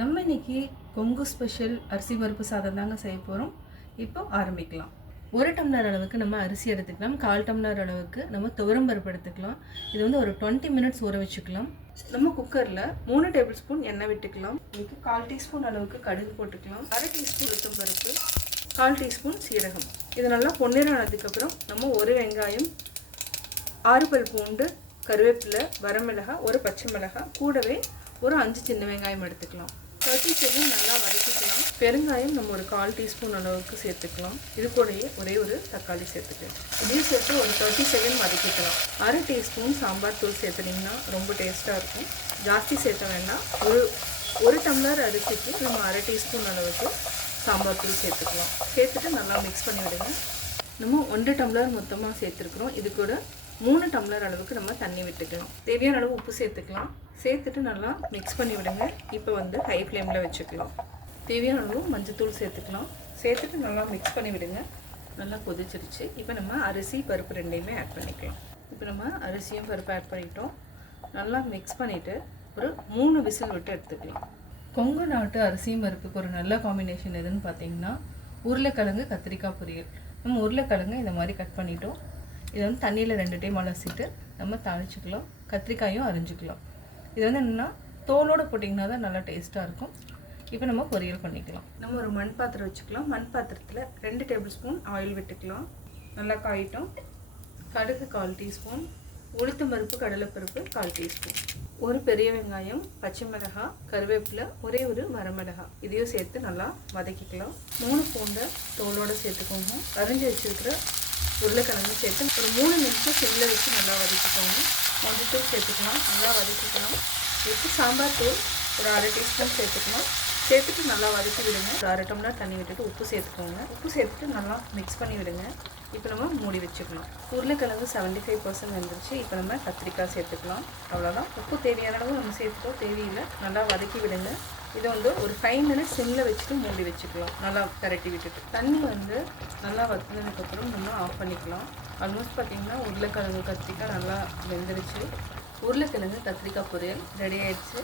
நம்ம இன்னைக்கு கொங்கு ஸ்பெஷல் அரிசி பருப்பு சாதம் தாங்க செய்ய போகிறோம். இப்போ ஆரம்பிக்கலாம். 1 டம்ளர் அளவுக்கு நம்ம அரிசி எடுத்துக்கலாம். 1/4 டம்ளர் அளவுக்கு நம்ம துவரம் பருப்பு எடுத்துக்கலாம். இது வந்து ஒரு 20 மினிட்ஸ் ஊற வச்சுக்கலாம். நம்ம குக்கரில் 3 டேபிள் ஸ்பூன் எண்ணெய் விட்டுக்கலாம். இதுக்கு 1/4 டீஸ்பூன் அளவுக்கு கடுகு போட்டுக்கலாம். 1/2 டீஸ்பூன் உளுத்தம் பருப்பு, 1/4 டீஸ்பூன் சீரகம். இது நல்லா பொன்னிறம் ஆனதுக்கப்புறம் நம்ம ஒரு வெங்காயம், 6 பல் பூண்டு, கருவேப்பிலை, வரமிளகாய், ஒரு பச்சை மிளகாய், கூடவே ஒரு 5 சின்ன வெங்காயம் எடுத்துக்கலாம். 30 செகண்ட் நல்லா வதக்கிக்கலாம். பெருங்காயம் நம்ம ஒரு 1/4 டீஸ்பூன் அளவுக்கு சேர்த்துக்கலாம். இது கூடயே ஒரே ஒரு தக்காளி சேர்த்துக்கலாம். இதையும் சேர்த்து ஒரு 30 செகண்ட் வதக்கிக்கலாம். 1/2 டீஸ்பூன் சாம்பார் தூள் சேர்த்துட்டிங்கன்னா ரொம்ப டேஸ்ட்டாக இருக்கும். ஜாஸ்தி சேர்த்த வேண்டாம். ஒரு டம்ளர் அரிசிக்கு நம்ம 1/2 டீஸ்பூன் அளவுக்கு சாம்பார் தூள் சேர்த்துக்கலாம். சேர்த்துட்டு நல்லா மிக்ஸ் பண்ணி விடுங்க. நம்ம 1 டம்ளர் மொத்தமாக சேர்த்துருக்குறோம். இது கூட 3 டம்ளர் அளவுக்கு நம்ம தண்ணி விட்டுக்கலாம். தேவையான அளவு உப்பு சேர்த்துக்கலாம். சேர்த்துட்டு நல்லா மிக்ஸ் பண்ணி விடுங்க. இப்போ வந்து ஹை ஃப்ளேமில் வச்சுக்கலாம். தேவையான அளவு மஞ்சத்தூள் சேர்த்துக்கலாம். சேர்த்துட்டு நல்லா மிக்ஸ் பண்ணி விடுங்க. நல்லா கொதிச்சிருச்சு. இப்போ நம்ம அரிசி பருப்பு ரெண்டையுமே ஆட் பண்ணிக்கலாம். இப்போ நம்ம அரிசியும் பருப்பு ஆட் பண்ணிட்டோம். நல்லா மிக்ஸ் பண்ணிவிட்டு ஒரு 3 விசில் விட்டு எடுத்துக்கலாம். கொங்கு நாட்டு அரிசியும் பருப்புக்கு ஒரு நல்ல காம்பினேஷன் எதுன்னு பார்த்தீங்கன்னா உருளைக்கிழங்கு கத்திரிக்காய் பொரியல். நம்ம உருளைக்கிழங்கு இந்த மாதிரி கட் பண்ணிட்டோம். இதை வந்து தண்ணியில் 2 டைம் அலசிட்டு நம்ம தாளிச்சிக்கலாம். கத்திரிக்காயும் அரிஞ்சிக்கலாம். இது வந்து என்னென்னா தோலோடு போட்டிங்கன்னா தான் நல்லா டேஸ்ட்டாக இருக்கும். இப்போ நம்ம பொரியல் பண்ணிக்கலாம். நம்ம ஒரு மண் பாத்திரம் வச்சுக்கலாம். மண் பாத்திரத்தில் 2 டேபிள் ஸ்பூன் ஆயில் விட்டுக்கலாம். நல்லா காயிட்டோம். கடுகு 1/4 டீஸ்பூன், உளுத்தம் பருப்பு, கடலைப்பருப்பு 1/4 டீஸ்பூன், ஒரு பெரிய வெங்காயம், பச்சை மிளகாய், கருவேப்பிலை, ஒரே ஒரு வரமிளகாய், இதையும் சேர்த்து நல்லா வதக்கிக்கலாம். 3 பூண்டை தோலோடு சேர்த்துக்கோங்க. அரிஞ்சு வச்சுருக்கிற உருளைக்கிழங்கு சேர்த்து ஒரு 3 நிமிஷம் சிம்மில் வச்சு நல்லா வதக்கிக்கோங்க. மஞ்சத்தூள் சேர்த்துக்கலாம். நல்லா வதக்கிக்கலாம். எடுத்து சாம்பார் தூள் ஒரு 1/2 டீஸ்பூன் சேர்த்துக்கலாம். சேர்த்துட்டு நல்லா வதக்கி விடுங்க. ஒரு 1/2 டம்ளர் தண்ணி விட்டுட்டு உப்பு சேர்த்துக்கோங்க. உப்பு சேர்த்துட்டு நல்லா மிக்ஸ் பண்ணி விடுங்க. இப்போ நம்ம மூடி வச்சுக்கலாம். உருளைக்கிழங்கு 75% வெந்துருச்சு. இப்போ நம்ம கத்திரிக்காய் சேர்த்துக்கலாம். அவ்வளோதான். உப்பு தேவையான அளவு நம்ம சேர்த்துட்டோம். தேவையில்லை. நல்லா வதக்கி விடுங்க. இதை வந்து ஒரு 5 மினிட்ஸ் சிம்மில் வச்சுட்டு மூடி வச்சுக்கலாம். நல்லா கரட்டி விட்டுட்டு தண்ணி வந்து நல்லா வற்றினதுக்கப்புறம் நம்ம ஆஃப் பண்ணிக்கலாம். ஆல்மோஸ்ட் பார்த்திங்கன்னா உருளைக்கிழங்கு கத்திரிக்காய் நல்லா வெந்துருச்சு. உருளைக்கிழங்கு கத்திரிக்காய் பொரியல் ரெடி ஆகிடுச்சு.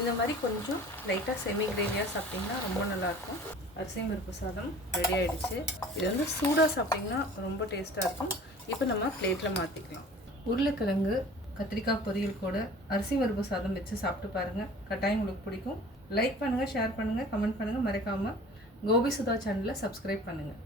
இந்த மாதிரி கொஞ்சம் லைட்டாக செமி கிரேவியாக சாப்பிட்டிங்கன்னா ரொம்ப நல்லாயிருக்கும். அரிசி பருப்பு சாதம் ரெடி ஆகிடுச்சு. இது வந்து சூடாக சாப்பிட்டிங்கன்னா ரொம்ப டேஸ்ட்டாக இருக்கும். இப்போ நம்ம பிளேட்டில் மாற்றிக்கலாம். உருளைக்கிழங்கு கத்திரிக்காய் பொரியல் கூட அரிசி பருப்பு சாதம் வச்சு சாப்பிட்டு பாருங்கள். கட்டாயம் உங்களுக்கு பிடிக்கும். லைக் பண்ணுங்கள், ஷேர் பண்ணுங்கள், கமெண்ட் பண்ணுங்கள். மறக்காமல் கோபி சுதா சேனலை சப்ஸ்கிரைப் பண்ணுங்கள்.